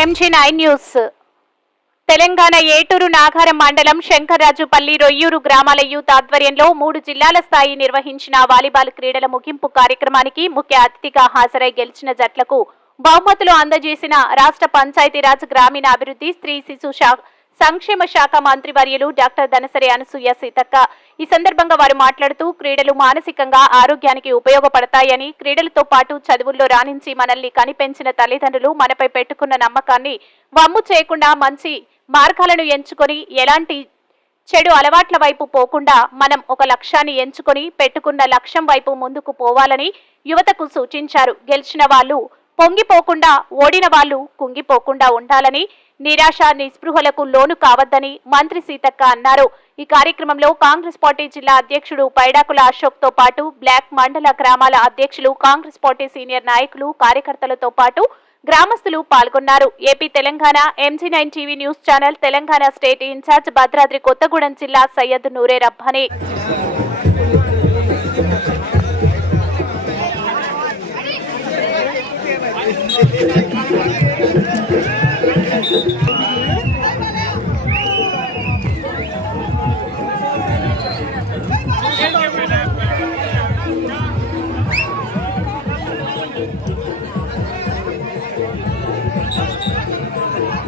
MG nine news Telangana Eturu Nagaram మండలం శంకర్రాజుపల్లి రొయ్యూరు గ్రామాల youth ఆధ్వర్యంలో మూడు జిల్లాల స్థాయి నిర్వహించిన వాలీబాల్ క్రీడల ముగింపు కార్యక్రమానికి ముఖ్య అతిథిగా హాజరై గెలిచిన జట్లకు బహుమతులు అందజేసిన రాష్ట్ర పంచాయతీరాజ్ గ్రామీణ అభివృద్ధి స్త్రీ శిశు శాఖ సంక్షేమ శాఖ మంత్రివర్యులు డాక్టర్ ధనసరి అనసూయ సీతక్క. ఈ సందర్భంగా వారు మాట్లాడుతూ క్రీడలు మానసికంగా ఆరోగ్యానికి ఉపయోగపడతాయని క్రీడలతో పాటు చదువుల్లో రాణించి మనల్ని కనిపెంచిన తల్లిదండ్రులు మనపై పెట్టుకున్న నమ్మకాన్ని వమ్ము చేయకుండా మంచి మార్గాలను ఎంచుకొని ఎలాంటి చెడు అలవాట్ల వైపు పోకుండా మనం ఒక లక్ష్యాన్ని ఎంచుకొని పెట్టుకున్న లక్ష్యం వైపు ముందుకు పోవాలని యువతకు సూచించారు. గెలిచిన వాళ్ళు పొంగిపోకుండా ఓడిన వాళ్ళు కుంగిపోకుండా ఉండాలని నిరాశ నిస్పృహలకు లోను కావద్దని మంత్రి సీతక్క అన్నారు. ఈ కార్యక్రమంలో కాంగ్రెస్ పార్టీ జిల్లా అధ్యక్షుడు పైడాకుల అశోక్తో పాటు బ్లాక్ మండల గ్రామాల అధ్యక్షులు కాంగ్రెస్ పార్టీ సీనియర్ నాయకులు కార్యకర్తలతో పాటు గ్రామస్తులు పాల్గొన్నారు. AP Telangana MG nine TV news channel Telangana state incharge Bhadradri Kothagudem జిల్లా సయ్యద్ నూరే రబ్బానీ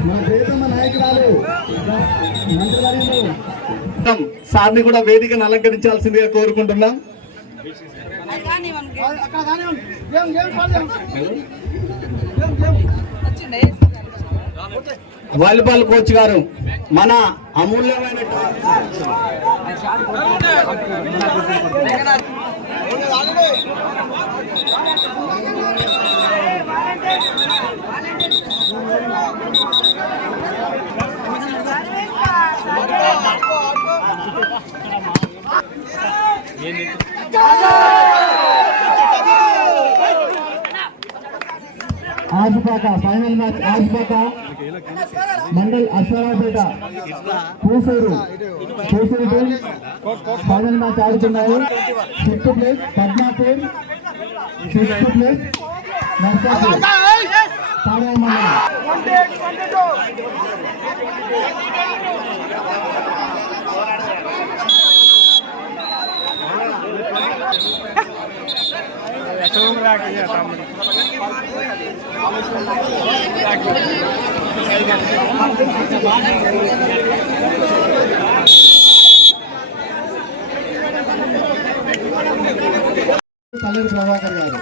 మన ప్రియతమ నాయకురాలు మంత్రివర్యులు సార్ని కూడా వేదికను అలంకరించాల్సిందిగా కోరుకుంటున్నాం. వాలీబాల్ కోచ్ గారు మన అమూల్యమైన Ajipaka final match Ajipaka mandal Ashwarapeta Pusuru Pusuru team final match ఆడుతున్నారు. Fifth place Padmapur fifth place Narsapur తాడే మండలం. తల్లి ప్రభాకర్ గారు.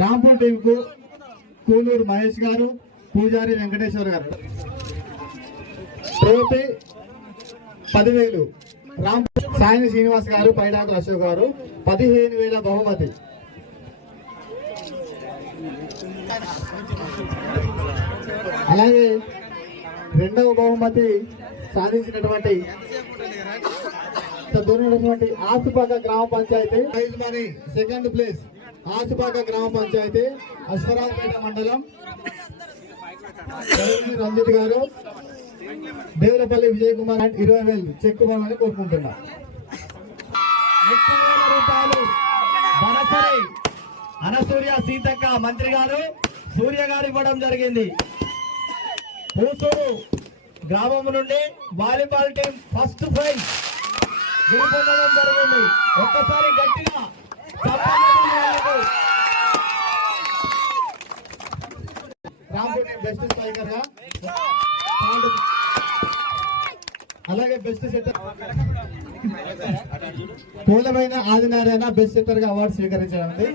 రాంపూర్ టీంకు కూలూరు మహేష్ గారు పూజారి వెంకటేశ్వర్ గారు. ట్రోఫీ పదివేలు. రామ్ సాయిని శ్రీనివాస్ గారు పైడాకు అశోక్ గారు పదిహేను వేల బహుమతి. అలాగే రెండవ బహుమతి సాధించినటువంటి దూరమైనటువంటి ఆసుపాక గ్రామ panchayat prize money second place Asupaka గ్రామ పంచాయతీ అశ్వరావుపేట మండలం. రంజిత్ గారు దేవులపల్లి విజయ్ కుమార్ అండ్ ఇరవై వేలు చెక్ ఇవ్వాలని కోరుకుంటున్నా. అనసూర్య సీతక్క మంత్రి గారు సూర్య గారు ఇవ్వడం జరిగింది. పూసూరు గ్రామం నుండి వాలీబాల్ టీం ఫస్ట్ ప్రైజ్ గెలుపొందడం జరిగింది. ఒక్కసారి గట్టిగా రాంపూర్ బెస్ట్ స్ట్రైకర్గా. అలాగే బెస్ట్ సెట్టర్ పూలమైన ఆదినారాయణ బెస్ట్ సెట్టర్గా అవార్డు స్వీకరించడం జై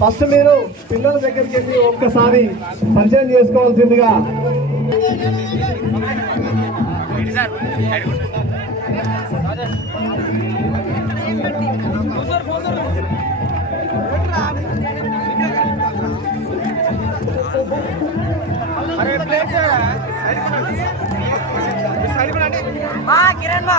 ఫస్ట్ మీరు పిల్లల దగ్గరికి వెళ్ళి ఒక్కసారి పరిచయం చేసుకోవాల్సిందిగా. అరే வா கிரண் வா